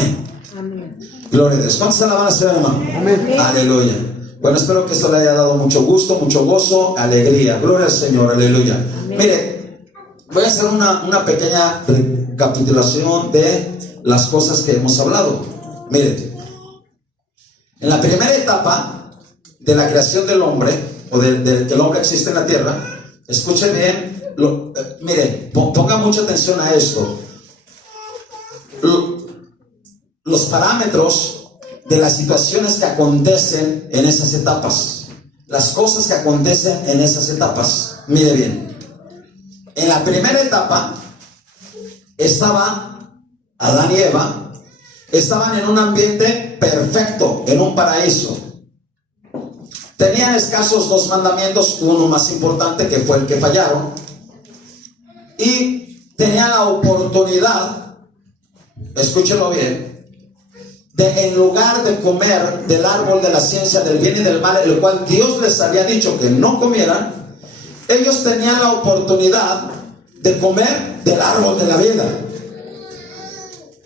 Amén. Amén. Gloria a Dios. ¿Cuántos alaban al Señor, hermano? Amén. Aleluya. Bueno, espero que esto le haya dado mucho gusto, mucho gozo, alegría. Gloria al Señor, aleluya. Amén. Mire, voy a hacer una pequeña recapitulación de las cosas que hemos hablado. Mire, en la primera etapa de la creación del hombre, o de que el hombre existe en la tierra, escuche bien, mire, ponga mucha atención a esto. Los parámetros de las situaciones que acontecen en esas etapas, las cosas que acontecen en esas etapas. Mire bien, en la primera etapa estaba Adán y Eva, estaban en un ambiente perfecto, en un paraíso. Tenían escasos 2 mandamientos, uno más importante que fue el que fallaron, y tenían la oportunidad, escúchelo bien, de, en lugar de comer del árbol de la ciencia del bien y del mal, el cual Dios les había dicho que no comieran, ellos tenían la oportunidad de comer del árbol de la vida,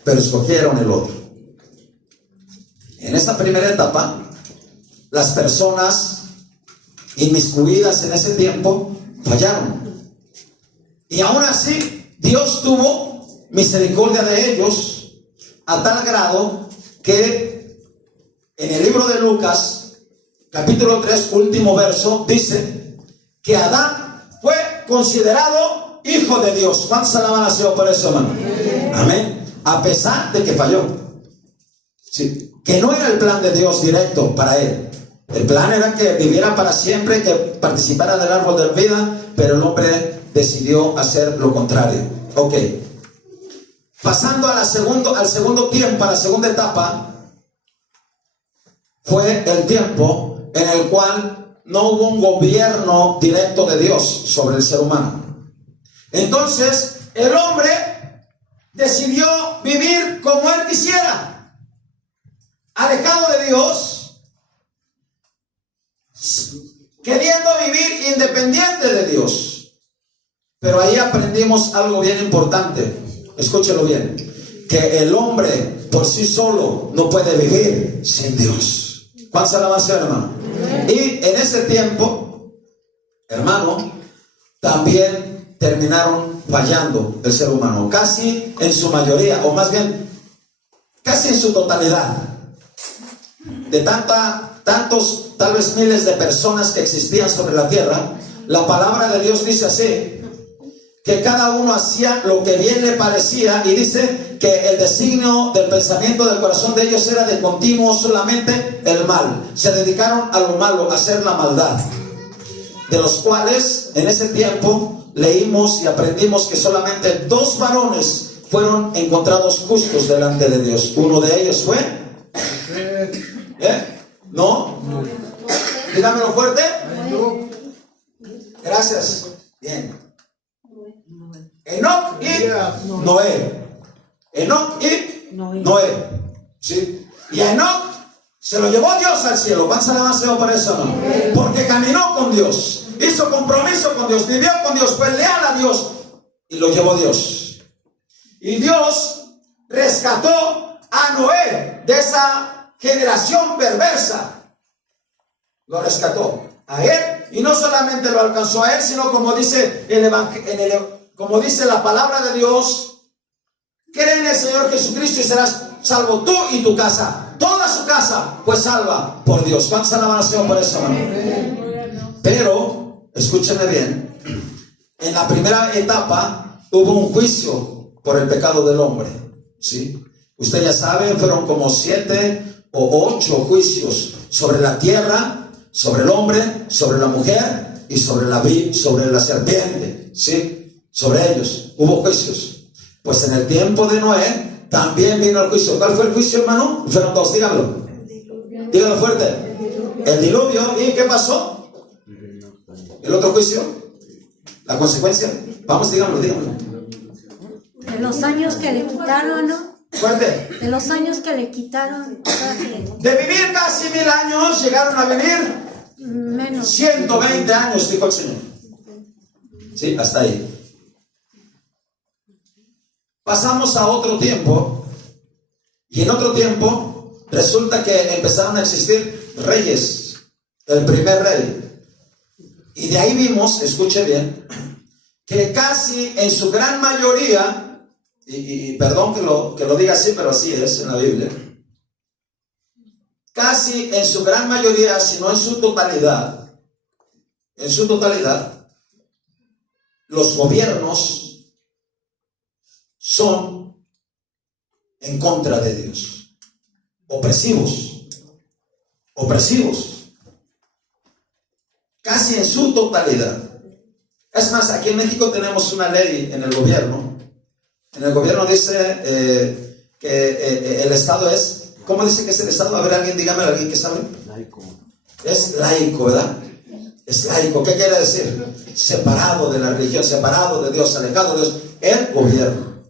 pero escogieron el otro. En esta primera etapa, las personas inmiscuidas en ese tiempo fallaron, y aún así Dios tuvo misericordia de ellos a tal grado que en el libro de Lucas, capítulo 3, último verso, dice que Adán fue considerado hijo de Dios. ¿Cuántos alaban al Señor por eso, hermano? Amén. A pesar de que falló. Sí, que no era el plan de Dios directo para él. El plan era que viviera para siempre, que participara del árbol de la vida, pero el hombre decidió hacer lo contrario. Ok. Pasando al segundo tiempo, a la segunda etapa, fue el tiempo en el cual no hubo un gobierno directo de Dios sobre el ser humano. Entonces, el hombre decidió vivir como él quisiera, alejado de Dios, queriendo vivir independiente de Dios. Pero ahí aprendimos algo bien importante. Escúchelo bien, que el hombre por sí solo no puede vivir sin Dios. ¿Cuántos alabanzas, hermano? Y en ese tiempo, hermano, también terminaron fallando el ser humano, casi en su mayoría, o más bien, casi en su totalidad. De tantos, tal vez miles de personas que existían sobre la tierra, la palabra de Dios dice así, que cada uno hacía lo que bien le parecía, y dice que el designio del pensamiento del corazón de ellos era de continuo solamente el mal. Se dedicaron a lo malo, a hacer la maldad, de los cuales en ese tiempo leímos y aprendimos que solamente 2 varones fueron encontrados justos delante de Dios. Uno de ellos fue ¿no? Dígamelo fuerte. Gracias. Bien. Enoc y Noé. Enoc y Noé. ¿Sí? Y a Enoc se lo llevó Dios al cielo. ¿Cuántos alabanzas por eso, no? Porque caminó con Dios, hizo compromiso con Dios, vivió con Dios, fue leal a Dios, y lo llevó Dios. Y Dios rescató a Noé de esa generación perversa. Lo rescató a él, y no solamente lo alcanzó a él, sino como dice como dice la palabra de Dios, cree en el Señor Jesucristo y serás salvo tú y tu casa. Toda su casa fue salva por Dios. ¿Cuántos alaban al Señor por eso, hermano? Pero, escúchenme bien, en la primera etapa hubo un juicio por el pecado del hombre, ¿sí? Usted ya sabe, fueron como 7 o 8 juicios sobre la tierra, sobre el hombre, sobre la mujer y sobre la serpiente, ¿sí? Sobre ellos hubo juicios. Pues en el tiempo de Noé también vino el juicio. ¿Cuál fue el juicio, hermano? Fueron 2, díganlo. Díganlo fuerte. El diluvio. ¿Y qué pasó? El otro juicio, la consecuencia. Vamos, díganlo. De los años que le quitaron, ¿no? Fuerte. De los años que le quitaron. De vivir casi 1000 años, llegaron a vivir Menos. 120 años, dijo el Señor. Sí, hasta ahí. Pasamos a otro tiempo Y en otro tiempo resulta que empezaron a existir reyes, el primer rey. Y de ahí vimos, escuche bien, que casi en su gran mayoría, y perdón que lo diga así, pero así es en la Biblia, casi en su gran mayoría, si no en su totalidad, los gobiernos son en contra de Dios, opresivos, casi en su totalidad. Es más, aquí en México tenemos una ley en el gobierno. En el gobierno dice que el Estado es, ¿cómo dice que es el Estado? A ver, alguien, dígame, alguien que sabe. Laico. Es laico, ¿verdad? Es laico. ¿Qué quiere decir? Separado de la religión, separado de Dios, alejado de Dios. El gobierno.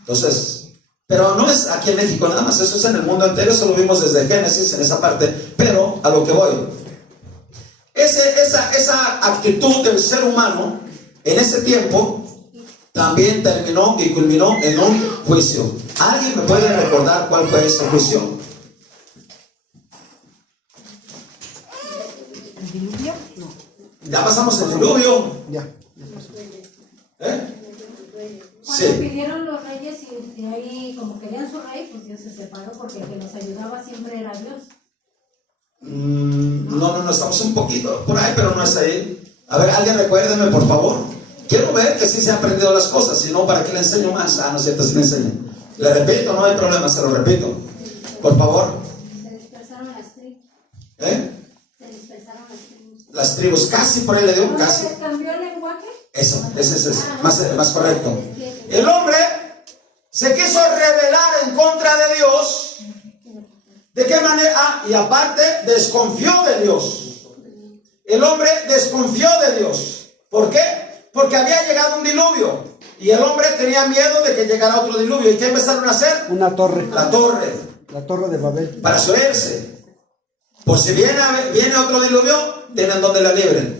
Entonces, pero no es aquí en México nada más, eso es en el mundo entero, eso lo vimos desde Génesis, en esa parte. Pero a lo que voy, esa actitud del ser humano en ese tiempo también terminó y culminó en un juicio. ¿Alguien me puede recordar cuál fue ese juicio? ¿El diluvio? No. Ya pasamos el diluvio. Ya pasó. Cuando Sí. pidieron los reyes y ahí como querían su rey, pues Dios se separó porque el que los ayudaba siempre era Dios. No, estamos un poquito por ahí, pero no es ahí. A ver, alguien recuérdeme, por favor. Quiero ver que sí se han aprendido las cosas, si no, ¿para qué le enseño más? No es cierto, sí le enseño. Le repito, no hay problema, se lo repito. Por favor. Se dispersaron las tribus. Se dispersaron las tribus. Las tribus, casi por ahí le dio un ¿No casi. les cambió el lenguaje? Eso, ese es más correcto. El hombre se quiso rebelar en contra de Dios. ¿De qué manera? Y aparte, desconfió de Dios. El hombre desconfió de Dios. ¿Por qué? Porque había llegado un diluvio. Y el hombre tenía miedo de que llegara otro diluvio. ¿Y qué empezaron a hacer? Una torre. La torre. La torre de Babel. Para asegurarse. Por si viene otro diluvio, tienen donde la libren.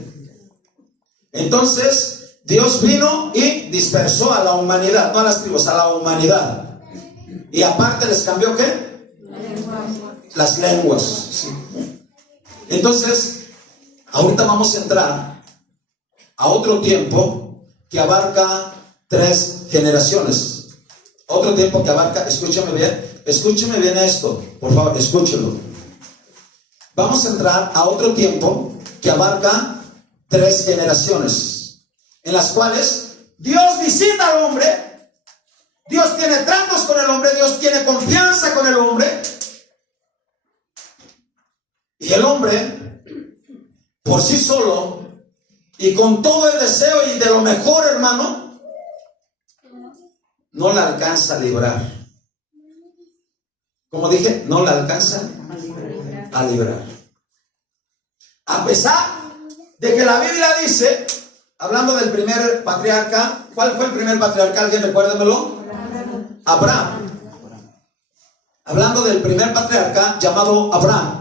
Entonces, Dios vino y dispersó a la humanidad, no a las tribus, a la humanidad. Y aparte les cambió ¿qué? Las lenguas. Sí. Entonces, ahorita vamos a entrar a otro tiempo que abarca 3 generaciones. Otro tiempo que abarca, escúchame bien esto, por favor, escúchelo. Vamos a entrar a otro tiempo que abarca 3 generaciones, en las cuales Dios visita al hombre, Dios tiene tratos con el hombre, Dios tiene confianza con el hombre, y el hombre, por sí solo, y con todo el deseo y de lo mejor, hermano, no la alcanza a librar. Como dije, no la alcanza a librar. A pesar de que la Biblia dice, hablando del primer patriarca, ¿cuál fue el primer patriarca? ¿Alguien recuérdemelo? Abraham. Hablando del primer patriarca llamado Abraham.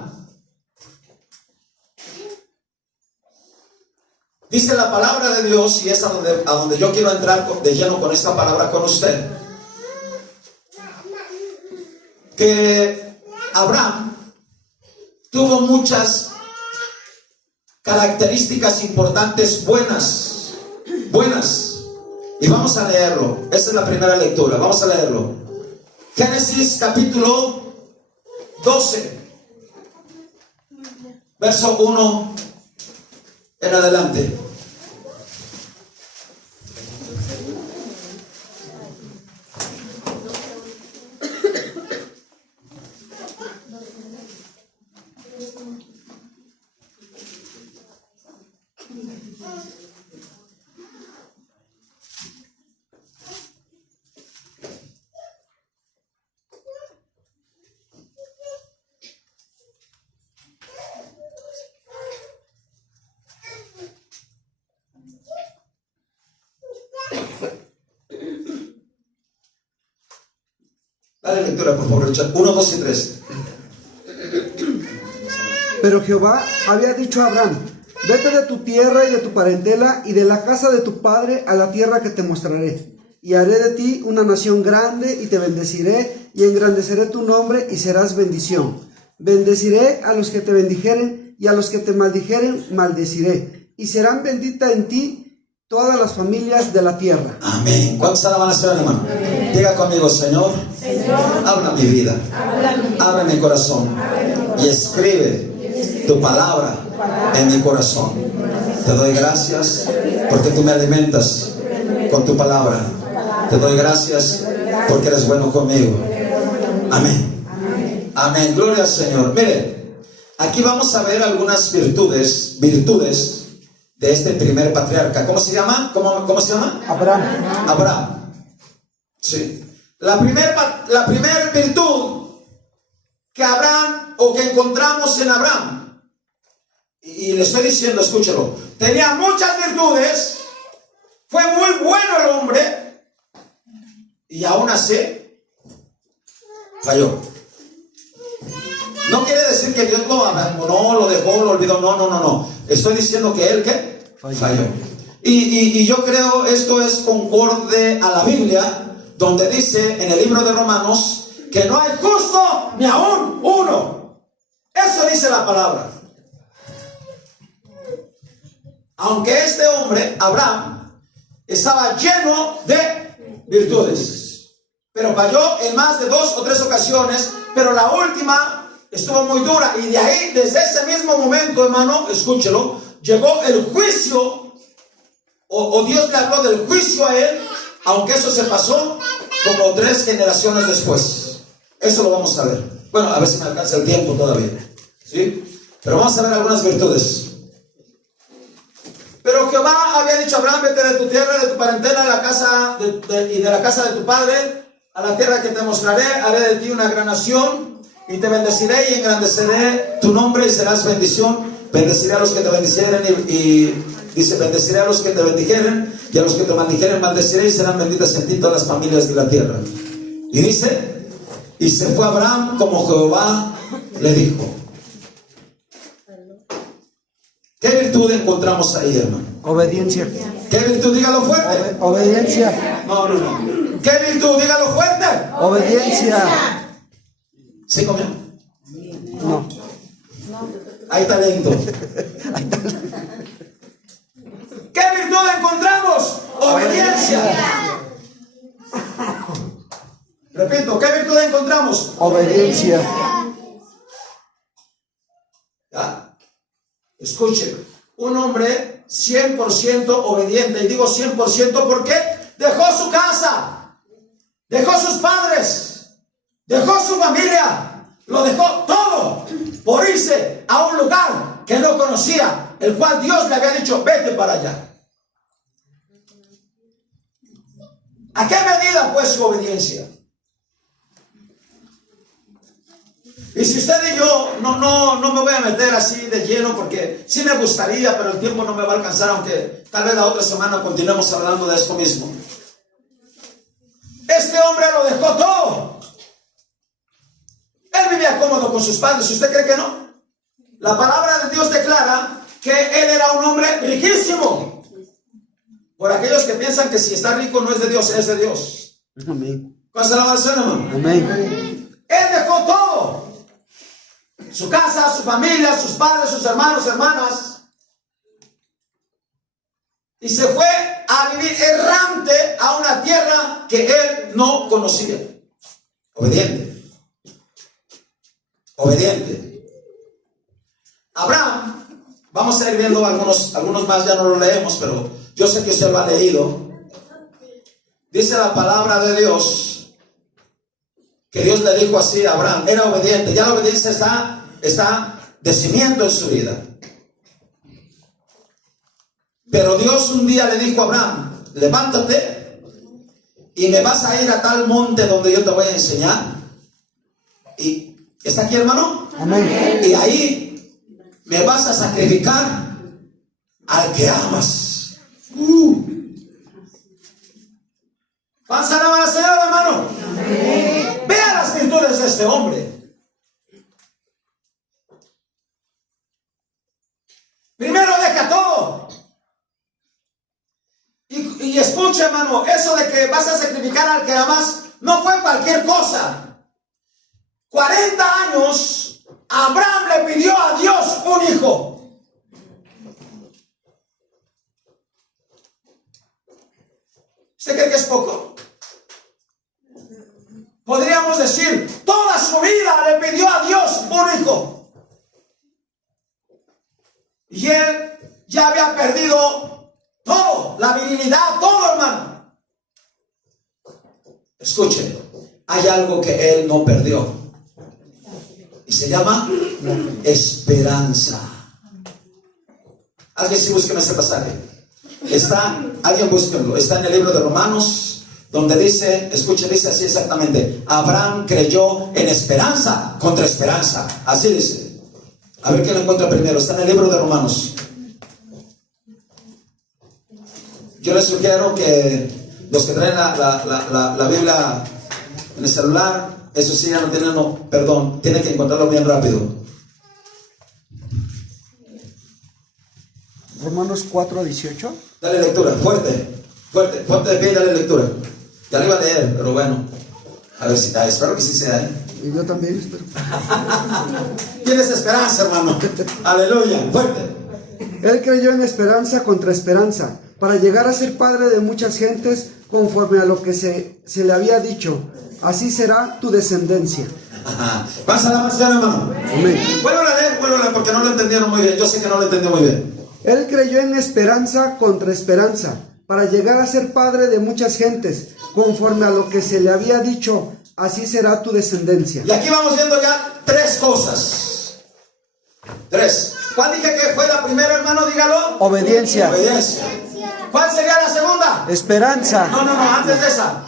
Dice la palabra de Dios, y es a donde yo quiero entrar de lleno con esta palabra con usted, que Abraham tuvo muchas características importantes buenas, y vamos a leerlo. Esta es la primera lectura, vamos a leerlo. Génesis capítulo 12, verso 1 en adelante. Dale lectura, por favor, Richard. 1, 2 y 3. Pero Jehová había dicho a Abraham: vete de tu tierra y de tu parentela y de la casa de tu padre a la tierra que te mostraré. y haré de ti una nación grande y te bendeciré y engrandeceré tu nombre y serás bendición. Bendeciré a los que te bendijeren y a los que te maldijeren maldeciré. Y serán benditas en ti todas las familias de la tierra. Amén. ¿Cuántos alaban a Señor, hermano? Diga conmigo, Señor, habla mi vida, abre mi corazón y escribe tu palabra en mi corazón. Te doy gracias porque tú me alimentas con tu palabra. Te doy gracias porque eres bueno conmigo. Amén. Amén. Gloria al Señor. Mire, aquí vamos a ver algunas virtudes de este primer patriarca. ¿Cómo se llama? ¿Cómo se llama? Abraham. Abraham. Sí. La primer virtud que Abraham, o que encontramos en Abraham, y le estoy diciendo, escúchelo, tenía muchas virtudes, fue muy bueno el hombre, y aún así falló. No quiere decir que Dios lo abandonó, lo dejó, lo olvidó. No. Estoy diciendo que él, ¿qué? Falló. Y yo creo esto es concorde a la Biblia, donde dice en el libro de Romanos que no hay justo ni aún uno. Eso dice la palabra. Aunque este hombre, Abraham, estaba lleno de virtudes, pero falló en más de 2 o 3 ocasiones, pero la última estuvo muy dura, y de ahí, desde ese mismo momento, hermano, escúchelo, llegó el juicio, o Dios le habló del juicio a él, aunque eso se pasó como 3 generaciones después. Eso lo vamos a ver. Bueno, a ver si me alcanza el tiempo todavía, ¿sí? Pero vamos a ver algunas virtudes. Pero Jehová había dicho a Abraham: vete de tu tierra, de tu parentela, de la casa y de la casa de tu padre, a la tierra que te mostraré. Haré de ti una gran nación, y te bendeciré y engrandeceré tu nombre y serás bendición. Bendeciré a los que te bendijeren y dice: bendeciré a los que te bendijeren, y a los que te maldijeren maldeciré, y serán benditas en ti todas las familias de la tierra. Y dice: y se fue Abraham como Jehová le dijo. ¿Qué virtud encontramos ahí, hermano? Obediencia. ¿Qué virtud? Dígalo fuerte. Obediencia. No. ¿Qué virtud? Dígalo fuerte. Obediencia. ¿Sí comió? No. Hay talento. ¿Qué virtud encontramos? Obediencia. Repito, ¿qué virtud encontramos? Obediencia. ¿Ya? Escuche, un hombre 100% obediente, y digo 100% porque dejó su casa, dejó sus padres, dejó su familia, lo dejó todo por irse a un lugar que no conocía, el cual Dios le había dicho: vete para allá. ¿A qué medida pues su obediencia? Y si usted y yo no me voy a meter así de lleno, porque sí me gustaría, pero el tiempo no me va a alcanzar, aunque tal vez la otra semana continuemos hablando de esto mismo. Este hombre lo dejó todo. Él vivía cómodo con sus padres. ¿Usted cree que no? La palabra de Dios declara que él era un hombre riquísimo. Por aquellos que piensan que si está rico no es de Dios, es de Dios. Amén. ¿Cuál es la oración, hermano? Amén. Él dejó todo. Su casa, su familia, sus padres, sus hermanos, hermanas. Y se fue a vivir errante a una tierra que él no conocía. Obediente. Obediente. Abraham, vamos a ir viendo algunos más, ya no lo leemos, pero yo sé que usted lo ha leído. Dice la palabra de Dios que Dios le dijo así a Abraham, era obediente. Ya la obediencia está de cimiento en su vida. Pero Dios un día le dijo a Abraham: levántate y me vas a ir a tal monte donde yo te voy a enseñar. Y ¿está aquí, hermano? Amén. Y ahí me vas a sacrificar al que amas. ¿Vas a alabar al Señor, hermano? Amén. Vea las virtudes de este hombre. Primero deja todo. Y escucha, hermano, eso de que vas a sacrificar al que amas no fue cualquier cosa. 40 años Abraham le pidió a Dios un hijo. ¿Usted cree que es poco? Podríamos decir, toda su vida le pidió a Dios un hijo. Y él ya había perdido todo, la virilidad, todo, hermano. Escuche, hay algo que él no perdió. Y se llama esperanza. Alguien sí búsqueme ese pasaje. Alguien búsquenlo. Está en el libro de Romanos, donde dice, escuche, dice así exactamente: Abraham creyó en esperanza contra esperanza. Así dice. A ver quién lo encuentra primero. Está en el libro de Romanos. Yo les sugiero que los que traen la Biblia en el celular, eso sí, ya no tienen, perdón, tienen que encontrarlo bien rápido. Romanos 4:18. Dale lectura, fuerte, fuerte, fuerte de pie y dale lectura. Ya lo iba a leer, pero bueno, a ver si está, espero que sí sea, Y yo también espero. Tienes esperanza, hermano. Aleluya, fuerte. Él creyó en esperanza contra esperanza, para llegar a ser padre de muchas gentes, conforme a lo que se le había dicho: así será tu descendencia. ¿Vas a la mansión, hermano? Amén. Vuelvo a leer, porque no lo entendieron muy bien. Yo sé que no lo entendió muy bien. Él creyó en esperanza contra esperanza, para llegar a ser padre de muchas gentes, conforme a lo que se le había dicho: así será tu descendencia. Y aquí vamos viendo ya 3 cosas. 3. ¿Cuál dije que fue la primera, hermano? Dígalo. Obediencia. Obediencia. ¿Cuál sería la segunda? Esperanza. No, antes de esa.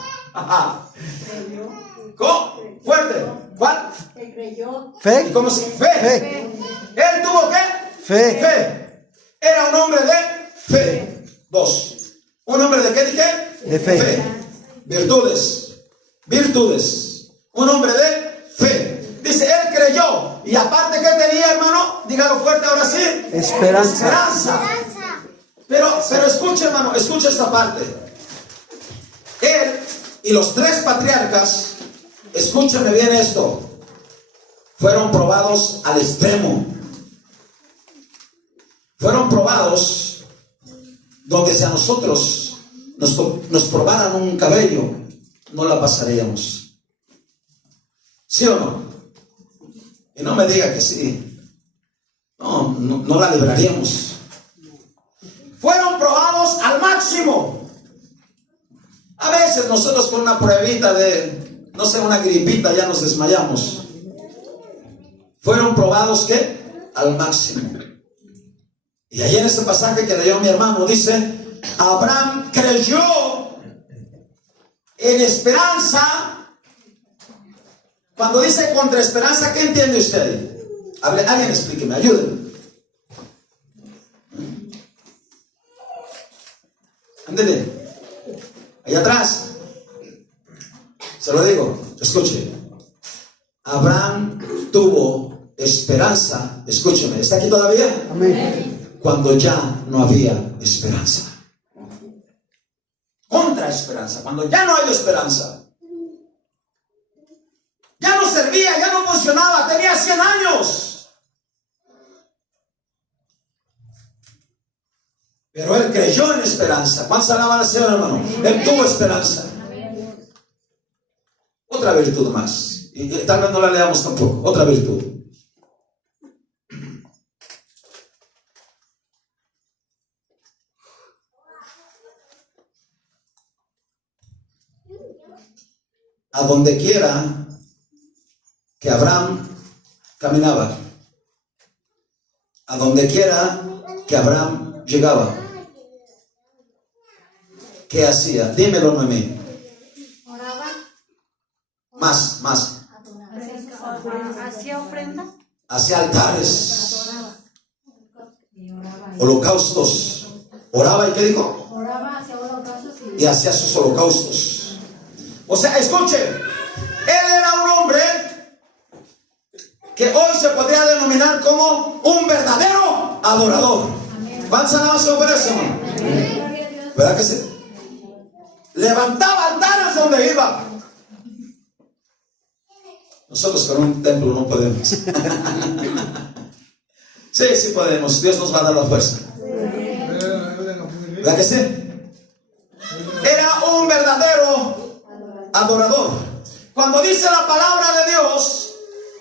¿Cómo? Fuerte. ¿Cuál? Fe. ¿Cómo se? Fe. ¿Él tuvo qué? Fe. Era un hombre de fe. 2. ¿Un hombre de qué dije? De fe. Virtudes. Un hombre de fe. Dice, él creyó. Y aparte, ¿qué tenía, hermano? Dígalo fuerte ahora sí. Esperanza. Pero escuche, hermano, escuche esta parte. Él y los 3 patriarcas, escúcheme bien esto, fueron probados al extremo. Fueron probados donde si a nosotros nos probaran un cabello, no la pasaríamos. ¿Sí o no? Y no me diga que sí. No la libraríamos. Fueron probados al máximo. A veces nosotros con una pruebita de, no sé, una gripita ya nos desmayamos. Fueron probados, ¿qué? Al máximo. Y ahí en ese pasaje que leyó mi hermano dice, Abraham creyó en esperanza. Cuando dice contra esperanza, ¿qué entiende usted? Alguien explíqueme, ayúdenme. Ándele. Ahí atrás. Se lo digo, escuche. Abraham tuvo esperanza. Escúcheme, ¿está aquí todavía? Amén. Cuando ya no había esperanza. Contra esperanza, cuando ya no hay esperanza. Ya no servía, ya no funcionaba, tenía 100 años. Pero él creyó en esperanza. ¿Cuántos alaban al Señor, hermano? Él tuvo esperanza. Otra virtud más. Y tal vez no la leamos tampoco. Otra virtud. A donde quiera que Abraham caminaba, a donde quiera que Abraham llegaba, ¿qué hacía? Dímelo, Noemí. Oraba. Más. Hacía ofrenda. Hacía altares, holocaustos. Oraba y ¿qué dijo? Oraba, hacía holocaustos Y hacía sus holocaustos. O sea, escuche, él era un hombre que hoy se podría denominar como un verdadero adorador. ¿Cuántos alaban por eso, hermano? ¿Verdad que sí? levantaba altares donde iba. Nosotros con un templo no podemos. Sí, sí podemos. Dios nos va a dar la fuerza. ¿Verdad que sí? Era un verdadero adorador. Cuando dice la palabra de Dios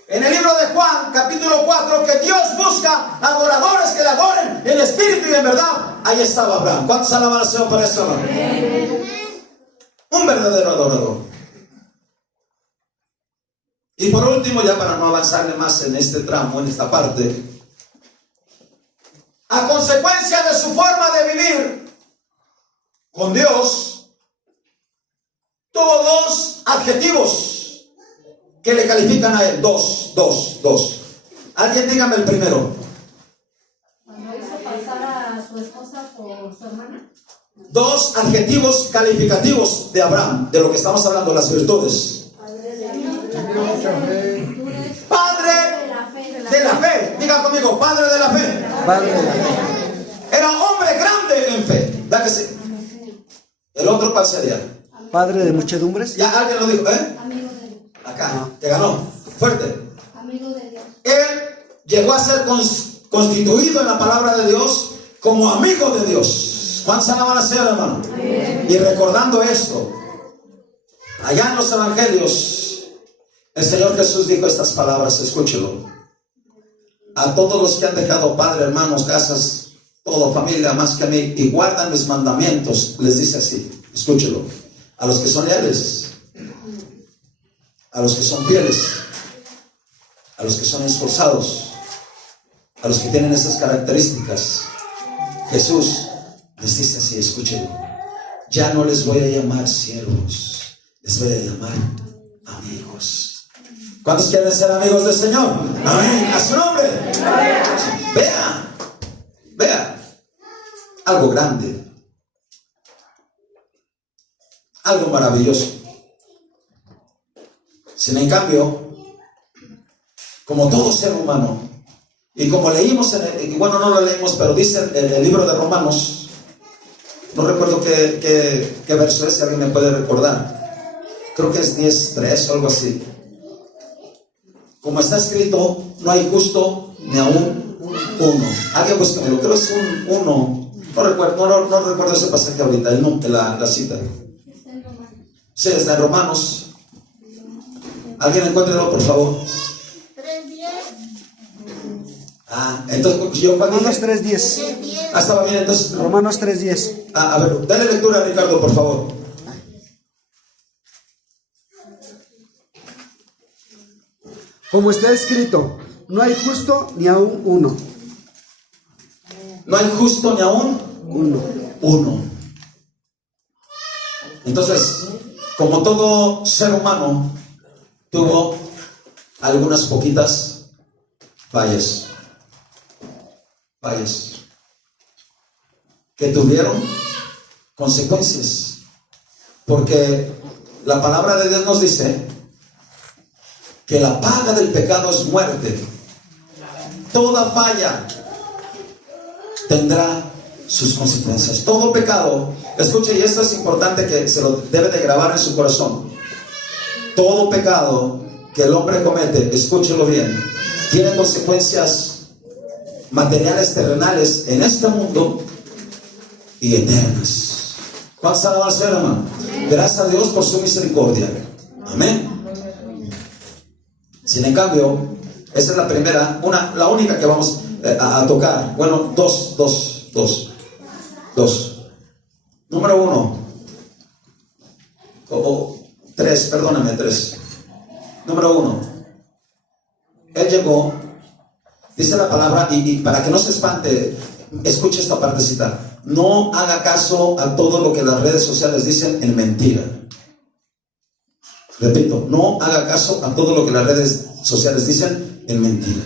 en el libro de Juan, capítulo 4, que Dios busca adoradores que le adoren en espíritu y en verdad, ahí estaba Abraham. ¿Cuántos alaban al Señor por eso? Un verdadero adorador. Y por último, ya para no avanzarle más en este tramo, en esta parte, a consecuencia de su forma de vivir con Dios, tuvo dos adjetivos que le califican a él. Dos. Alguien dígame el primero. Cuando hizo pasar a su esposa por su hermana. Dos adjetivos calificativos de Abraham, de lo que estamos hablando, las virtudes. Padre de la fe. Diga conmigo, padre de la fe. Padre de la fe. Era un hombre grande en fe. ¿Verdad que sí? El otro, ¿cuál sería? Padre de muchedumbres. Ya alguien lo dijo, ¿eh? Amigo de Dios. Acá, te ganó. Fuerte. Amigo de Dios. Él llegó a ser constituido en la palabra de Dios como amigo de Dios. ¿Cuántos alaban al Señor, hermano? Y recordando esto, allá en los evangelios, el Señor Jesús dijo estas palabras, escúchelo. A todos los que han dejado padre, hermanos, casas, todo, familia, más que a mí, y guardan mis mandamientos, les dice así, escúchelo. A los que son leales, a los que son fieles, a los que son esforzados, a los que tienen esas características, Jesús les dice así, escúchenlo. Ya no les voy a llamar siervos, les voy a llamar amigos. ¿Cuántos quieren ser amigos del Señor? Amén. A su nombre. Vea. Algo grande. Algo maravilloso. Sin en cambio, como todo ser humano, y como leímos bueno, no lo leímos, pero dice en el libro de Romanos, no recuerdo qué verso es, si alguien me puede recordar, creo que es 10:3 o algo así. Como está escrito, no hay justo ni aún uno. Alguien búsquemelo, creo que es un uno. No recuerdo ese pasaje ahorita, la cita. Sí, está en Romanos. Alguien encuéntrelo, por favor. 3:10. Entonces yo cuando Romanos dije 3:10. estaba bien, entonces. Romanos 3:10. A ver, dale lectura, Ricardo, por favor. Como está escrito, no hay justo ni aún uno. No hay justo ni aún uno. Entonces, como todo ser humano, tuvo algunas poquitas fallas que tuvieron consecuencias, porque la palabra de Dios nos dice que la paga del pecado es muerte. Toda falla tendrá sus consecuencias. Todo pecado, escuche, y esto es importante que se lo debe de grabar en su corazón. Todo pecado que el hombre comete, escúchelo bien, tiene consecuencias materiales, terrenales en este mundo y eternas. ¿Cuántos alaban al Señor, hermano? Gracias a Dios por su misericordia. Amén. Sin en cambio, esa es la primera, la única que vamos a tocar. Bueno, dos. Número 1. Tres. Número 1. Él llegó, dice la palabra, y para que no se espante, escuche esta partecita. No haga caso a todo lo que las redes sociales dicen en mentira. Repito, no haga caso a todo lo que las redes sociales dicen en mentira.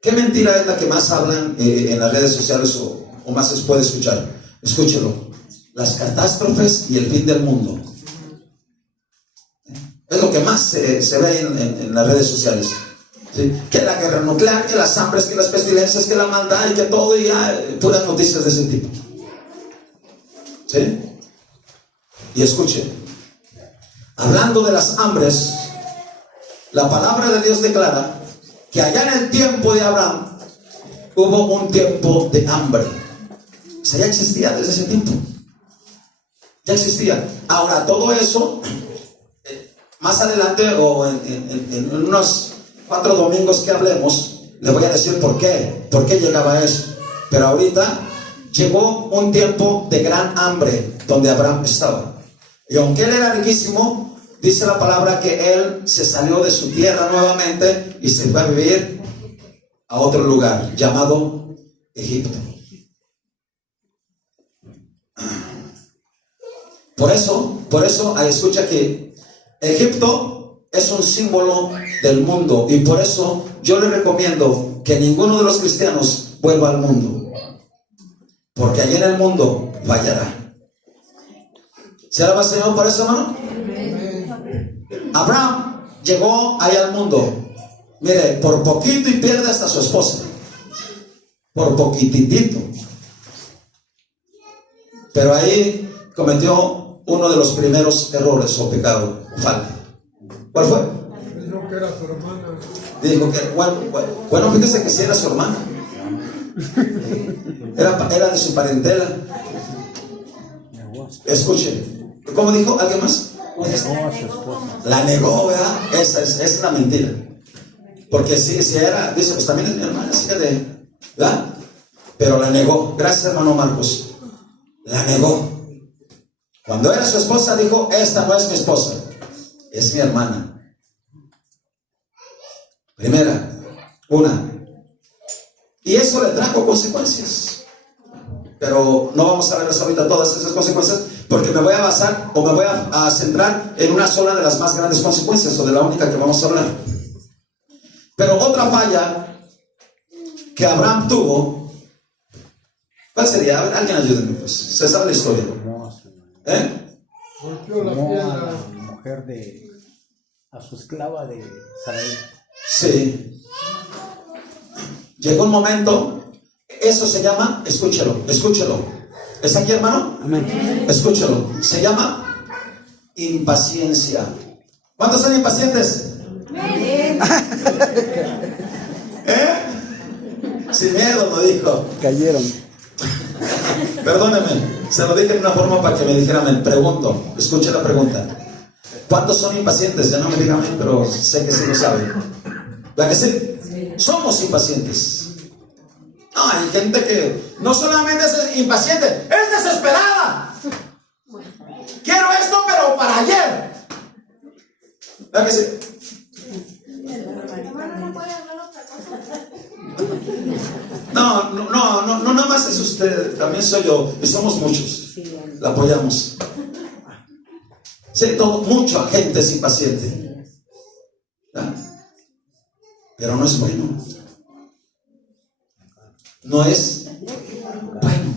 ¿Qué mentira es la que más hablan en las redes sociales o más se puede escuchar? Escúchelo. Las catástrofes y el fin del mundo. Es lo que más se ve en las redes sociales. ¿Sí? Que la guerra nuclear, que las hambres, que las pestilencias, que la maldad y que todo, y puras noticias de ese tipo. ¿Sí? Y escuche, hablando de las hambres, la palabra de Dios declara que allá en el tiempo de Abraham hubo un tiempo de hambre. O sea, ya existía desde ese tiempo. Ya existía. Ahora, todo eso, más adelante o en unos 4 domingos que hablemos, le voy a decir por qué llegaba eso. Pero ahorita llegó un tiempo de gran hambre donde Abraham estaba. Y aunque él era riquísimo, dice la palabra que él se salió de su tierra nuevamente y se fue a vivir a otro lugar llamado Egipto. Por eso, escucha que Egipto es un símbolo del mundo, y por eso yo le recomiendo que ninguno de los cristianos vuelva al mundo, porque allí en el mundo fallará. ¿Se alaba el Señor por eso, hermano? Abraham llegó ahí al mundo, mire, por poquito y pierde hasta su esposa, por poquitito, pero ahí cometió uno de los primeros errores o pecados, o falta. ¿Cuál fue? Dijo que era su hermana. Dijo que, bueno, fíjese que sí era su hermana. Era de su parentela. Escuchen, ¿cómo dijo? ¿Alguien más? La negó, ¿verdad? Esa es la mentira. Porque si era, dice, pues también es mi hermana, es hija de, ¿verdad? Pero la negó. Gracias, hermano Marcos. La negó. Cuando era su esposa dijo, esta no es mi esposa, es mi hermana. Primera, una. Y eso le trajo consecuencias. Pero no vamos a ver ahorita todas esas consecuencias, porque me voy a basar o me voy a centrar en una sola de las más grandes consecuencias, o de la única que vamos a hablar. Pero otra falla que Abraham tuvo, ¿cuál sería? A ver, alguien ayúdenme, pues. Se sabe la historia. Golpeó la No, piedra. a la mujer a su esclava de Sarai. Sí. Llegó un momento, eso se llama, escúchelo. ¿Está aquí, hermano? Amén. Escúchelo. Se llama impaciencia. ¿Cuántos son impacientes? Sin miedo lo dijo. Cayeron. Perdóneme, se lo dije de una forma para que me dijeran. Pregunto, escuche la pregunta. ¿Cuántos son impacientes? Ya no me digan, pero sé que sí lo saben. ¿La que sí? Somos impacientes. No, hay gente que no solamente es impaciente, es desesperada. Quiero esto, pero para ayer. ¿La que sí? No, nada más es usted, también soy yo, y somos muchos. La apoyamos. Sí, mucha gente es impaciente. ¿Ah? Pero no es bueno. No es bueno.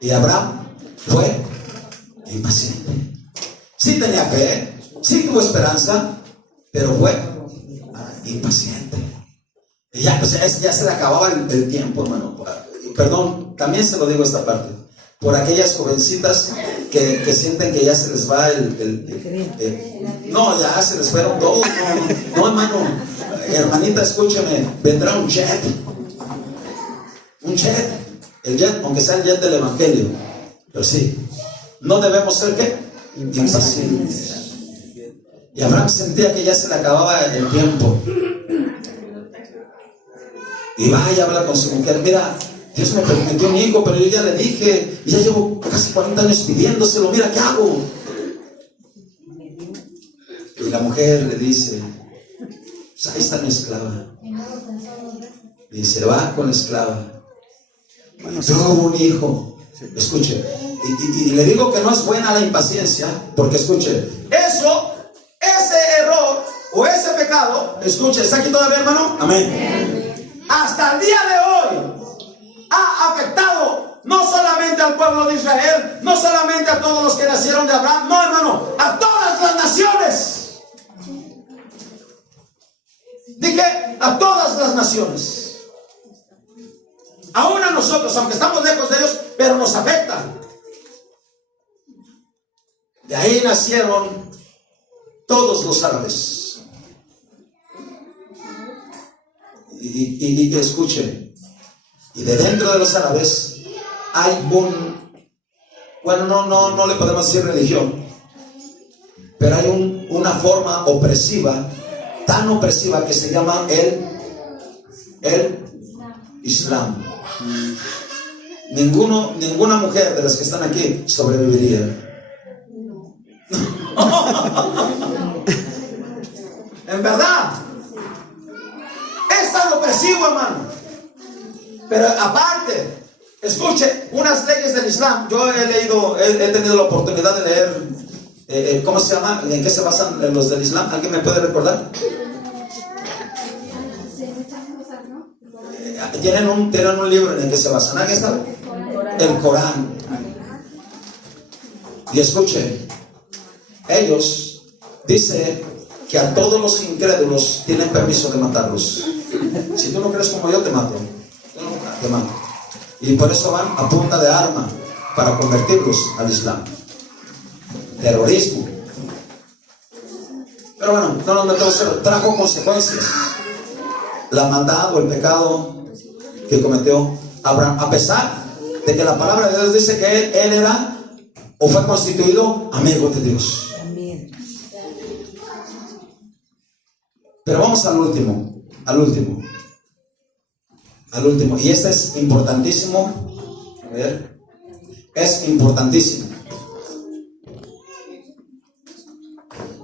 Y Abraham fue impaciente. Sí tenía fe, sí tuvo esperanza, pero fue impaciente. Y ya se le acababa el tiempo, hermano. Perdón, también se lo digo esta parte. Por aquellas jovencitas que sienten que ya se les va no, ya se les fueron todos. No, hermano. Hermanita, escúchame. Vendrá un jet. Un jet. El jet, aunque sea el jet del evangelio. Pero sí, no debemos ser ¿qué? Impacientes. Y Abraham sentía que ya se le acababa el tiempo. Y va y habla con su mujer. Mira, Dios me prometió un hijo, pero yo ya le dije, y ya llevo casi 40 años pidiéndoselo. Mira, ¿qué hago? Y la mujer le dice, pues ahí está mi esclava. Y se va con la esclava. Tuvo un hijo. Escuche. Y le digo que no es buena la impaciencia, porque escuche, ese error o ese pecado, escuche, ¿está aquí todavía, hermano? Amén. Hasta el día de hoy ha afectado no solamente al pueblo de Israel, no solamente a todos los que nacieron de Abraham, no, hermano, a todas las naciones. Dije, a todas las naciones. Aún a nosotros, aunque estamos lejos de ellos, pero nos afecta. De ahí nacieron todos los árabes. Y escuchen, y de dentro de los árabes hay bueno, no le podemos decir religión, pero hay una forma opresiva, tan opresiva, que se llama el Islam. Ninguna mujer de las que están aquí sobreviviría. En verdad, es tan opresivo, hermano. Pero aparte, escuche, unas leyes del Islam. Yo he tenido la oportunidad de leer, ¿cómo se llama? ¿En qué se basan los del Islam? ¿Alguien me puede recordar? Tienen un libro en el que se basan. ¿Alguien sabe? El Corán. Y escuche, ellos dicen que a todos los incrédulos tienen permiso de matarlos. Si tú no crees como yo, te mato. Te mato. Y por eso van a punta de arma para convertirlos al Islam. Terrorismo. Pero bueno, no nos metemos en eso. Trajo consecuencias. La maldad o el pecado que cometió Abraham, a pesar de que la palabra de Dios dice que él era o fue constituido amigo de Dios. Pero vamos al último. Y este es importantísimo. A ver, es importantísimo.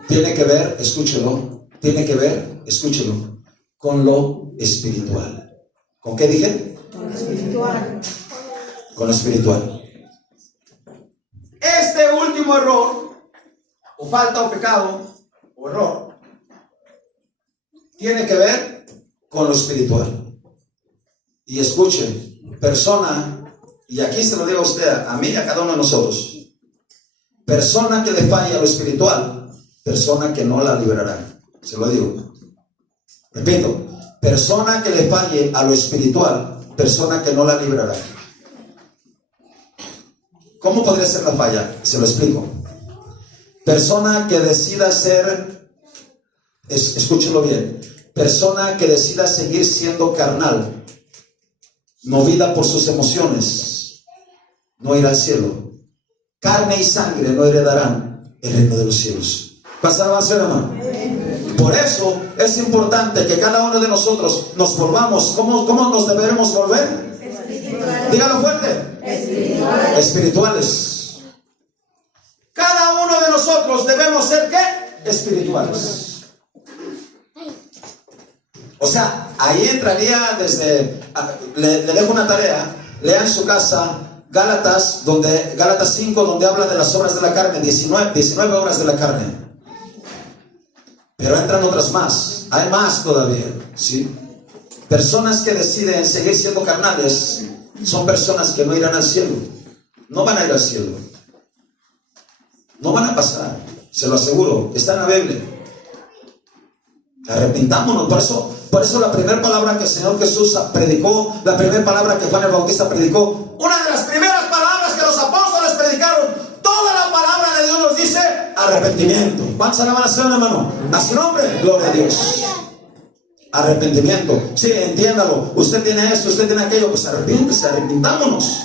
Tiene que ver, escúchelo, con lo espiritual. ¿Con qué dije? Con lo espiritual. Con lo espiritual. Este último error, o falta, o pecado, o error, tiene que ver con lo espiritual. Y escuche, persona, y aquí se lo digo a usted, a mí y a cada uno de nosotros, persona que le falla a lo espiritual, persona que no la liberará. Se lo digo. Repito, persona que le falle a lo espiritual, persona que no la librará. ¿Cómo podría ser la falla? Se lo explico. Persona que decida ser, escúchelo bien, persona que decida seguir siendo carnal, movida por sus emociones, no irá al cielo. Carne y sangre no heredarán el reino de los cielos. ¿Pasará a ser, hermano? Por eso es importante que cada uno de nosotros nos volvamos. ¿Cómo nos deberemos volver? Espirituales. Dígalo fuerte. Espirituales. Cada uno de nosotros debemos ser ¿qué? Espirituales. O sea, ahí entraría desde, le dejo una tarea, lea en su casa Gálatas 5, donde habla de las obras de la carne, 19 obras de la carne. Pero entran otras más, hay más todavía, ¿sí? Personas que deciden seguir siendo carnales son personas que no irán al cielo, no van a ir al cielo, no van a pasar, se lo aseguro, está en la Biblia. Arrepintámonos. Por eso la primera palabra que el Señor Jesús predicó, la primera palabra que Juan el Bautista predicó, una de las primeras palabras que los apóstoles predicaron, toda la palabra de Dios nos dice arrepentimiento. ¿Cuántos alaban al Señor, hermano? A su nombre, gloria a Dios. Arrepentimiento. Sí, entiéndalo. Usted tiene esto, usted tiene aquello, pues arrepiéntese, arrepintámonos.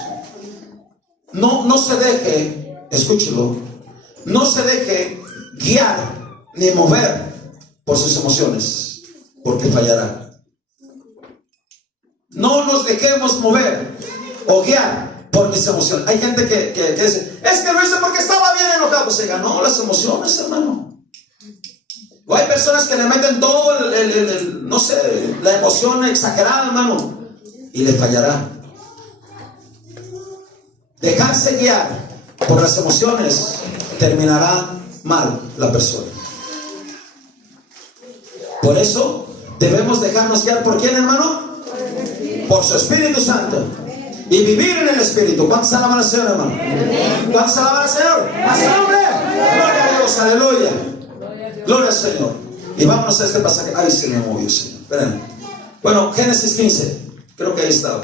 No se deje, escúchelo, no se deje guiar ni mover por sus emociones, porque fallará. No nos dejemos mover o guiar por mis emociones. Hay gente que dice, es que lo hice porque estaba bien enojado. Se ganó las emociones, hermano. O hay personas que le meten todo no sé, la emoción exagerada, hermano, y le fallará. Dejarse guiar por las emociones terminará mal la persona. Por eso debemos dejarnos guiar por ¿quién, hermano? Por su Espíritu Santo. Y vivir en el Espíritu. ¿Cuántos alaban al Señor, hermano? ¿Cuántos alaban al Señor? ¡A su nombre! Gloria a Dios, aleluya. Gloria al Señor. Y vámonos a este pasaje. Ay, se me movió, Señor. Esperen. Bueno, Génesis 15. Creo que ahí estaba.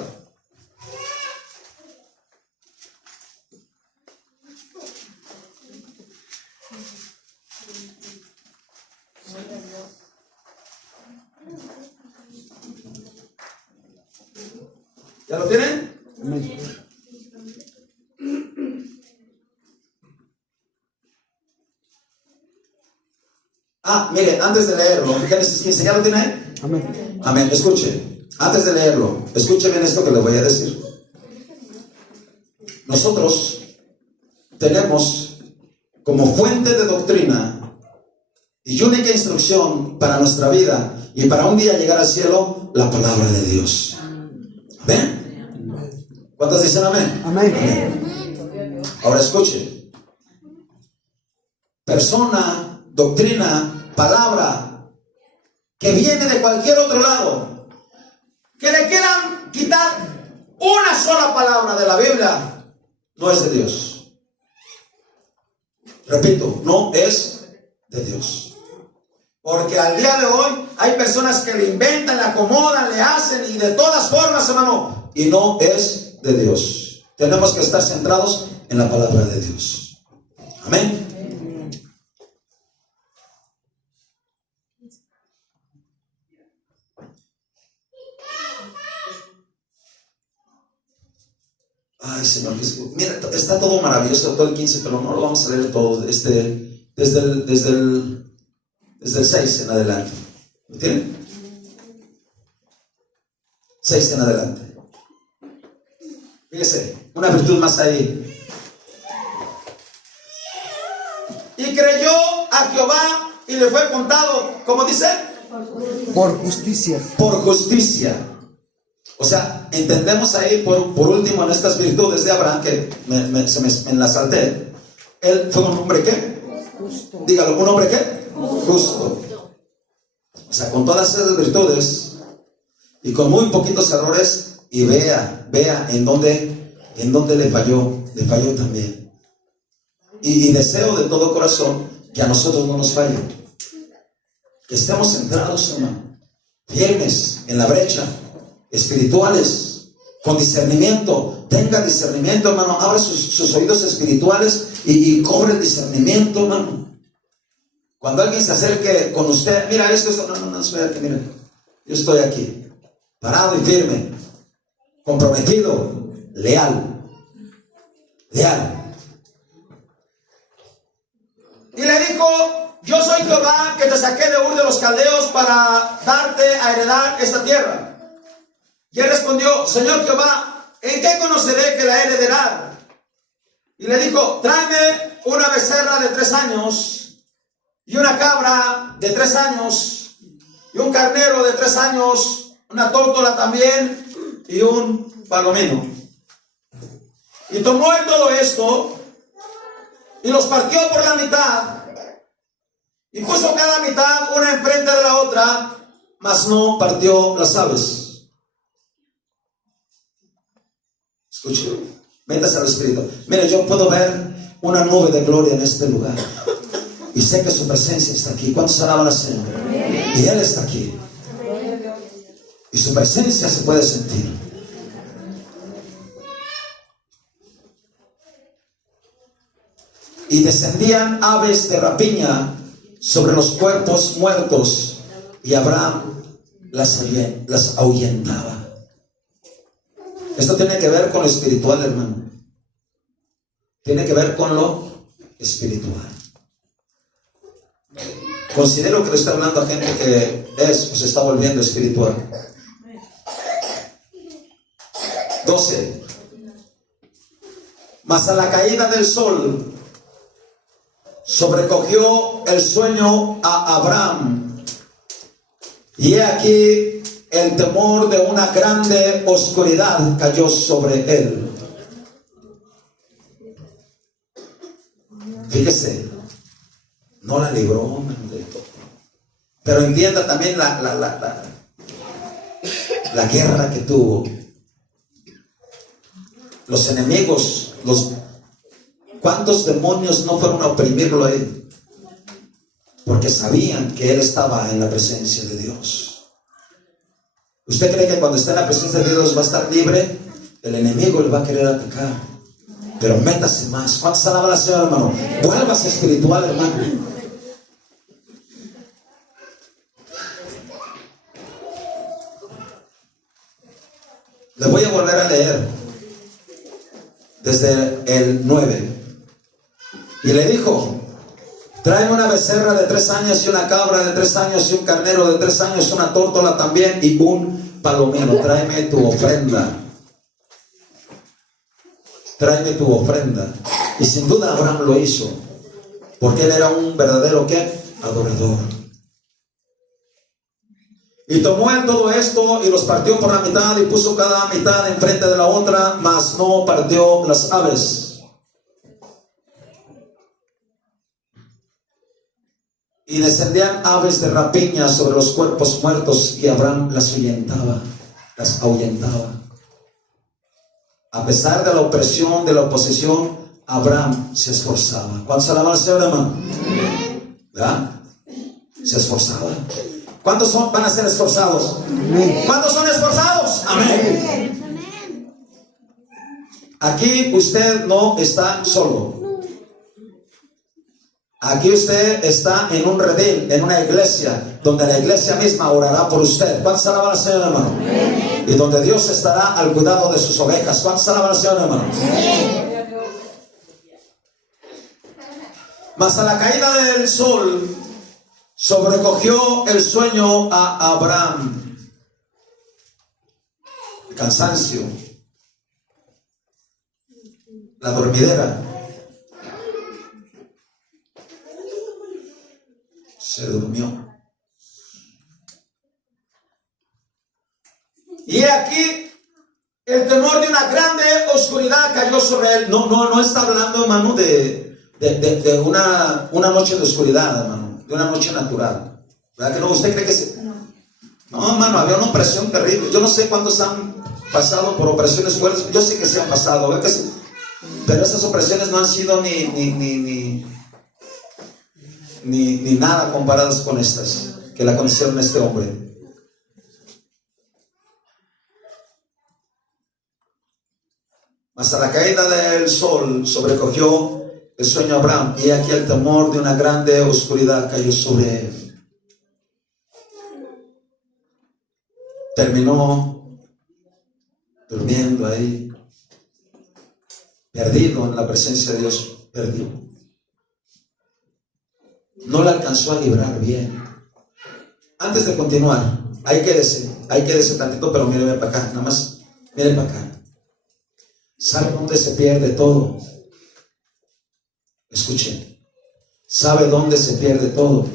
¿Ya lo tienen? Amén. Mire, antes de leerlo, Génesis 15, ¿ya lo tiene ahí? Amén. Amén. Escuche, antes de leerlo, escuche bien esto que le voy a decir. Nosotros tenemos como fuente de doctrina y única instrucción para nuestra vida y para un día llegar al cielo, la palabra de Dios. ¿Amén? ¿Cuántos dicen amén? Amén. Ahora escuche. Persona, doctrina, palabra que viene de cualquier otro lado, que le quieran quitar una sola palabra de la Biblia, no es de Dios. Repito, no es de Dios. Porque al día de hoy hay personas que le inventan, le acomodan, le hacen y de todas formas, hermano, y no es de Dios. Tenemos que estar centrados en la palabra de Dios. Amén. Ay, Señor Jesús. Mira, está todo maravilloso, todo el 15, pero no lo vamos a leer todo. Desde el 6 en adelante. ¿Me entienden? 6 en adelante. Fíjese, una virtud más ahí. Y creyó a Jehová y le fue contado, ¿cómo dice? Por justicia. Por justicia. O sea, entendemos ahí por último en estas virtudes de Abraham que me las salté. Él fue un hombre ¿qué? Justo. Dígalo, ¿un hombre qué? Justo. O sea, con todas esas virtudes y con muy poquitos errores, y vea en dónde le falló también. Y deseo de todo corazón que a nosotros no nos falle, que estemos centrados, hermano, firmes en la brecha, espirituales, con discernimiento. Tenga discernimiento, hermano. Abra sus oídos espirituales y cobre el discernimiento, hermano. Cuando alguien se acerque con usted, mira esto, no, espérate, mira, yo estoy aquí, parado y firme, comprometido, leal. Y le dijo: yo soy Jehová que te saqué de Ur de los Caldeos para darte a heredar esta tierra. Y él respondió: Señor Jehová, ¿en qué conoceré que la he de heredar? Y le dijo: tráeme una becerra de 3 años, y una cabra de 3 años, y un carnero de 3 años, una tórtola también, y un palomino. Y tomó él todo esto, y los partió por la mitad, y puso cada mitad una enfrente de la otra, mas no partió las aves. Escuche, métase al Espíritu. Mire, yo puedo ver una nube de gloria en este lugar, y sé que su presencia está aquí. ¿Cuántos alaban al Señor? Y Él está aquí, y su presencia se puede sentir. Y descendían aves de rapiña sobre los cuerpos muertos, y Abraham las ahuyentaba. Esto tiene que ver con lo espiritual, hermano. Tiene que ver con lo espiritual. Considero que le está hablando a gente que se está volviendo espiritual. 12. Mas a la caída del sol sobrecogió el sueño a Abraham, y he aquí el temor de una grande oscuridad cayó sobre él. Fíjese, no la libró, pero entienda también la guerra que tuvo. Los enemigos, ¿cuántos demonios no fueron a oprimirlo a él? Porque sabían que él estaba en la presencia de Dios. ¿Usted cree que cuando está en la presencia de Dios va a estar libre? El enemigo le va a querer atacar. Pero métase más. ¿Cuántos alaban al Señor, hermano? Vuélvase espiritual, hermano. Le voy a volver a leer desde el 9. Y le dijo: tráeme una becerra de 3 años y una cabra de 3 años y un carnero de 3 años, una tórtola también y un palomino. Tráeme tu ofrenda. Tráeme tu ofrenda. Y sin duda Abraham lo hizo, porque él era un verdadero ¿qué? Adorador. Y tomó él todo esto y los partió por la mitad y puso cada mitad enfrente de la otra, mas no partió las aves. Y descendían aves de rapiña sobre los cuerpos muertos y Abraham las ahuyentaba. A pesar de la opresión, de la oposición, Abraham se esforzaba. ¿Cuántos alaban al Señor, hermano? ¿Verdad? Se esforzaba. ¿Cuántos van a ser esforzados? Amén. ¿Cuántos son esforzados? Amén. Aquí usted no está solo. Aquí usted está en un redil, en una iglesia, donde la iglesia misma orará por usted. ¿Cuántos alaban al Señor, hermano? Amén. Y donde Dios estará al cuidado de sus ovejas. ¿Cuántos alaban al Señor, hermano? Amén. Mas a la caída del sol sobrecogió el sueño a Abraham. El cansancio, la dormidera. Se durmió. Y aquí el temor de una grande oscuridad cayó sobre él. No está hablando, hermano, de una noche de oscuridad, hermano, de una noche natural. ¿Verdad que no? ¿Usted cree que se... No, hermano, había una opresión terrible. Yo no sé cuántos han pasado por opresiones fuertes. Yo sé que se han pasado, ¿verdad que sí? Pero esas opresiones no han sido ni nada comparadas con estas que le acontecieron a este hombre. Mas a la caída del sol sobrecogió el sueño a Abraham, y aquí el temor de una grande oscuridad cayó sobre él. Terminó durmiendo ahí, perdido en la presencia de Dios, perdido. No le alcanzó a librar bien. Antes de continuar, ahí quédese tantito, pero míreme para acá, nada más, miren para acá. ¿Sabe dónde se pierde todo? Escuchen. ¿Sabe dónde se pierde todo?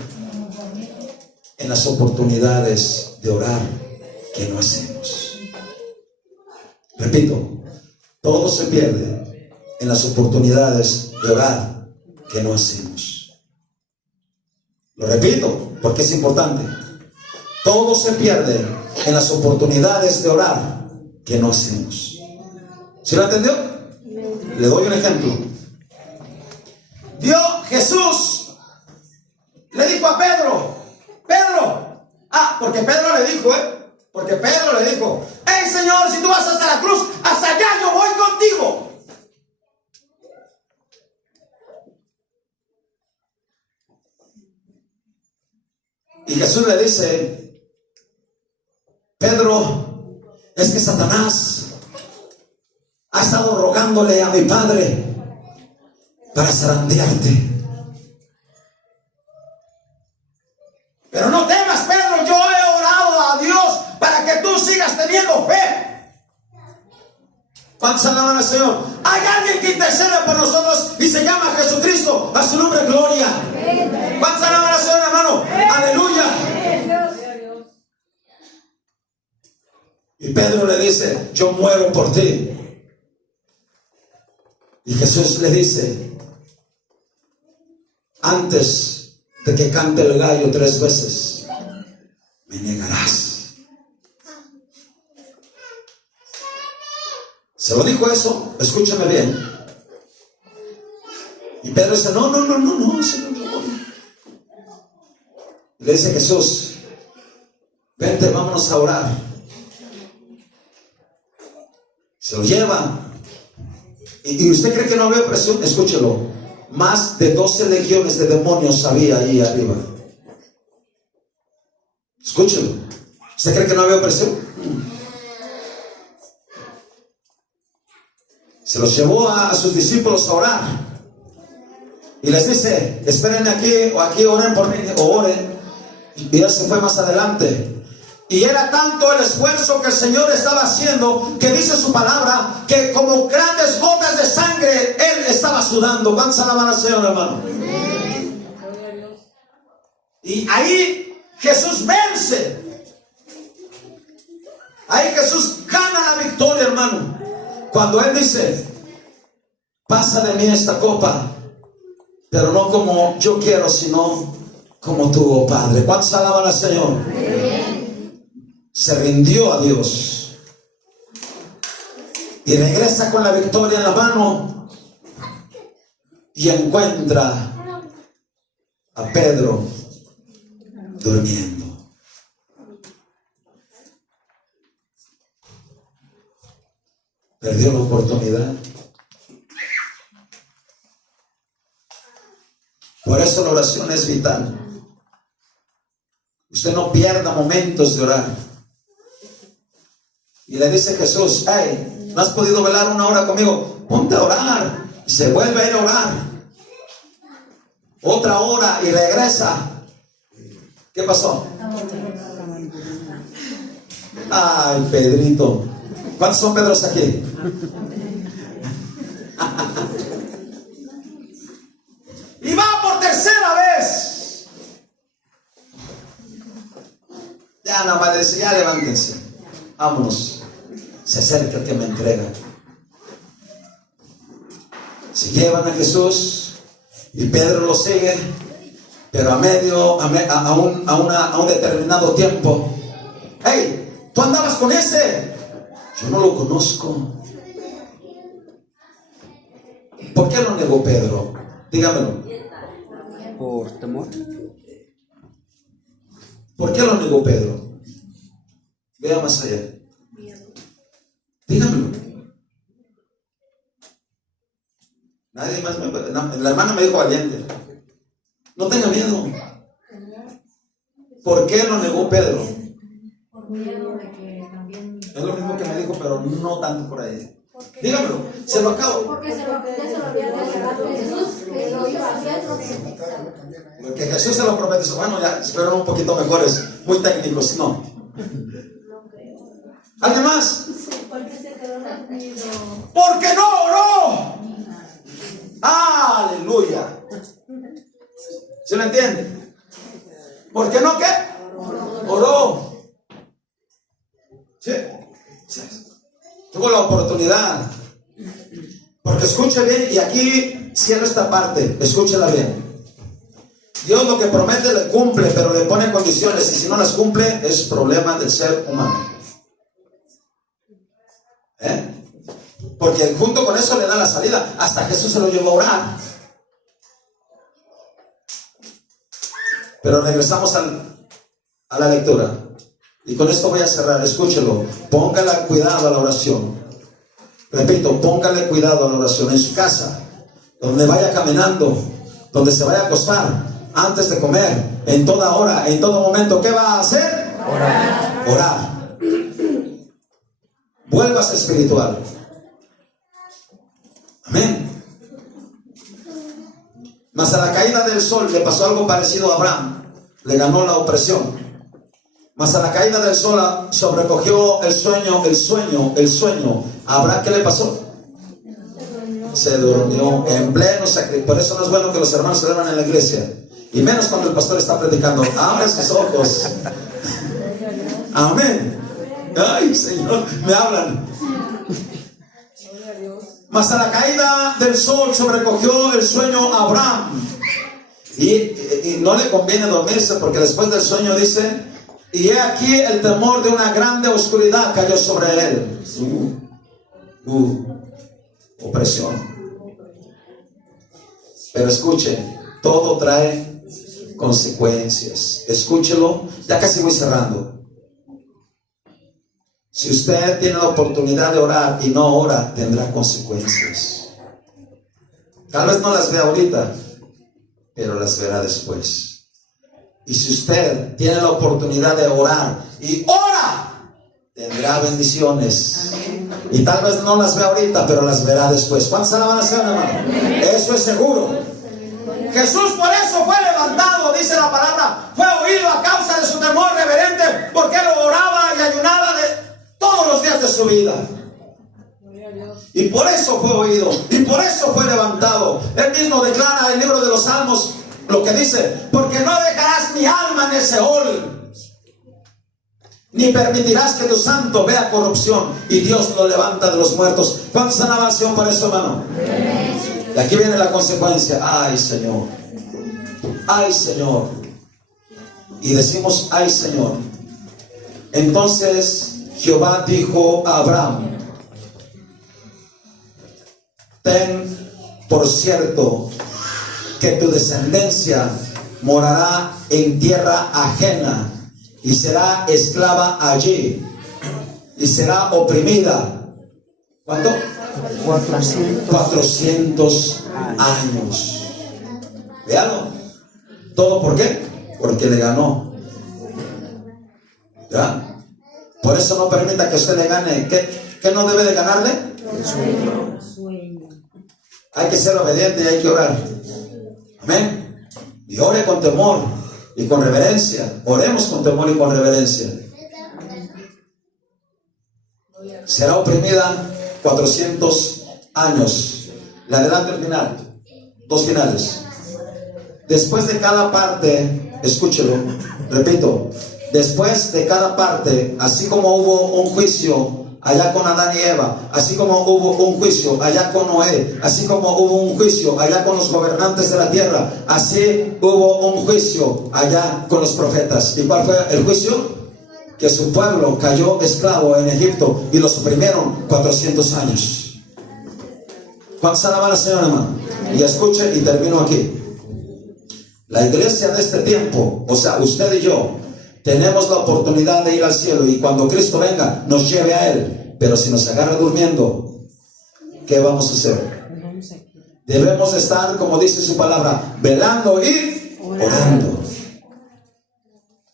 En las oportunidades de orar que no hacemos. Repito, todo se pierde en las oportunidades de orar que no hacemos. Lo repito, porque es importante. Todo se pierde en las oportunidades de orar que no hacemos. ¿Sí lo entendió? Le doy un ejemplo. Jesús le dijo a Pedro, porque Pedro le dijo, hey Señor, si tú vas hasta la cruz, hasta allá yo voy contigo. Y Jesús le dice, Pedro, es que Satanás ha estado rogándole a mi Padre para zarandearte. Pero no temas, Pedro, yo he orado a Dios para que tú sigas teniendo fe. ¿Cuántos alaban al Señor? Hay alguien que intercede por nosotros y se llama Jesucristo. A su nombre, gloria. ¿Cuántos alaban al Señor, hermano? Aleluya. Y Pedro le dice, yo muero por ti. Y Jesús le dice, antes de que cante el gallo 3 veces, me negarás. ¿Se lo dijo eso? Escúchame bien. Y Pedro dice, no, Señor, no. Y le dice Jesús, vente, vámonos a orar. Se lo lleva. ¿Y usted cree que no había presión? Escúchelo. Más de 12 legiones de demonios había ahí arriba. Escúchelo. ¿Usted cree que no había presión? Se los llevó a sus discípulos a orar. Y les dice, espérenme aquí, o aquí oren por mí, o oren. Y él se fue más adelante. Y era tanto el esfuerzo que el Señor estaba haciendo, que dice su palabra, que como grandes gotas de sangre, Él estaba sudando. ¿Cuántos alaban al Señor, hermano? Y ahí Jesús vence. Ahí Jesús gana la victoria, hermano. Cuando Él dice, pasa de mí esta copa, pero no como yo quiero, sino como tú, oh Padre. ¿Cuántos alaban al Señor? Se rindió a Dios y regresa con la victoria en la mano y encuentra a Pedro durmiendo. Perdió la oportunidad. Por eso la oración es vital. Usted no pierda momentos de orar. Y le dice Jesús, hey, ¿no has podido velar una hora conmigo? Ponte a orar. Y se vuelve a ir a orar. Otra hora y regresa. ¿Qué pasó? Ay, Pedrito. ¿Cuántos son Pedros aquí? Y va por tercera vez. Ya nada más dice, ya levántense. Vámonos. Se acerca el que me entrega. Se llevan a Jesús y Pedro lo sigue, pero a un determinado tiempo. Hey, ¿tú andabas con ese? Yo no lo conozco. ¿Por qué lo negó Pedro? Dígamelo. Por temor. ¿Por qué lo negó Pedro? Vea más allá. Dígamelo. Nadie más la hermana me dijo valiente. No tenga miedo. ¿Por qué lo negó Pedro? Por miedo de que también. Es lo mismo que me dijo, pero no tanto por ahí. Dígamelo, se lo acabo. Porque se lo había declarado Jesús, que lo iba a hacer. Porque Jesús se lo prometió. Bueno, ya espero un poquito mejores, muy técnicos, si no. ¿Alguien más? Porque se quedó dormido. Porque no oró. Aleluya. ¿Se lo entiende? ¿Por qué no qué? Oró. Sí. Tuvo la oportunidad. Porque escuche bien, y aquí cierro esta parte, escúchela bien. Dios lo que promete le cumple, pero le pone condiciones, y si no las cumple es problema del ser humano. Porque junto con eso le da la salida. Hasta Jesús se lo llevó a orar. Pero regresamos a la lectura. Y con esto voy a cerrar. Escúchelo. Póngale cuidado a la oración. Repito, póngale cuidado a la oración. En su casa, donde vaya caminando, donde se vaya a acostar, antes de comer, en toda hora, en todo momento, ¿qué va a hacer? Orar. Orar. Vuélvase espiritual. Amén. Mas a la caída del sol le pasó algo parecido a Abraham. Le ganó la opresión. Mas a la caída del sol sobrecogió el sueño. ¿A Abraham qué le pasó? Se durmió en pleno sacrificio. Por eso no es bueno que los hermanos se duerman en la iglesia. Y menos cuando el pastor está predicando. Abre sus ojos. Amén. Ay, Señor, me hablan. Mas a la caída del sol sobrecogió el sueño a Abraham. Y no le conviene dormirse, porque después del sueño dice: y he aquí el temor de una grande oscuridad cayó sobre él. Opresión. Pero escuche, todo trae consecuencias. Escúchelo, ya casi voy cerrando. Si usted tiene la oportunidad de orar y no ora, tendrá consecuencias. Tal vez no las vea ahorita, pero las verá después. Y si usted tiene la oportunidad de orar y ora, tendrá bendiciones. Y tal vez no las ve ahorita, pero las verá después. ¿Cuántos alaban al Señor, hermano? Eso es seguro. Jesús por eso fue levantado, dice la palabra, fue oído a causa de su temor reverente, porque él oraba y ayunaba todos los días de su vida. Y por eso fue oído, y por eso fue levantado. Él mismo declara en el libro de los Salmos lo que dice: porque no dejarás mi alma en el Seol, ni permitirás que tu santo vea corrupción. Y Dios lo levanta de los muertos. ¿Cuántos alaban al Señor por eso, hermano? Y aquí viene la consecuencia. Ay, Señor. Ay, Señor. Y decimos: ay, Señor. Entonces Jehová dijo a Abraham: ten por cierto que tu descendencia morará en tierra ajena y será esclava allí y será oprimida. ¿Cuánto? 400 años. Véalo. ¿Todo por qué? Porque le ganó. ¿Ya? Por eso no permita que usted le gane. ¿Qué no debe de ganarle? Hay que ser obediente y hay que orar. Amén. Y ore con temor y con reverencia. Oremos con temor y con reverencia. Será oprimida 400 años. Le adelanto el final. Dos finales. Después de cada parte, escúchelo, repito, después de cada parte, así como hubo un juicio allá con Adán y Eva, así como hubo un juicio allá con Noé, así como hubo un juicio allá con los gobernantes de la tierra, así hubo un juicio allá con los profetas. ¿Y cuál fue el juicio? Que su pueblo cayó esclavo en Egipto y los oprimieron 400 años. ¿Cuántos alaban al Señor, hermano? Y escuchen, y termino aquí. La iglesia de este tiempo, o sea, usted y yo, tenemos la oportunidad de ir al cielo y cuando Cristo venga nos lleve a Él. Pero si nos agarra durmiendo, ¿qué vamos a hacer? Debemos estar, como dice su palabra, velando y orando.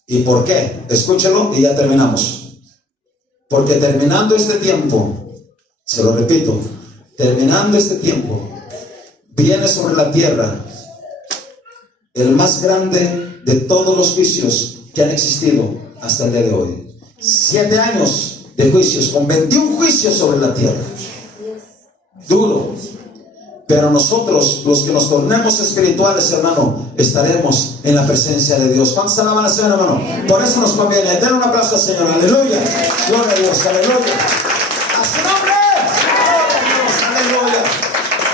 ¿Y por qué? Escúchelo y ya terminamos. Porque terminando este tiempo, se lo repito, terminando este tiempo, viene sobre la tierra el más grande de todos los juicios que han existido hasta el día de hoy. 7 años de juicios, con 21 juicios sobre la tierra. Duro. Pero nosotros, los que nos tornemos espirituales, hermano, estaremos en la presencia de Dios. ¿Cuántos alaban al Señor, hermano? Por eso nos conviene. Den un aplauso al Señor. Aleluya. Gloria a Dios. Aleluya.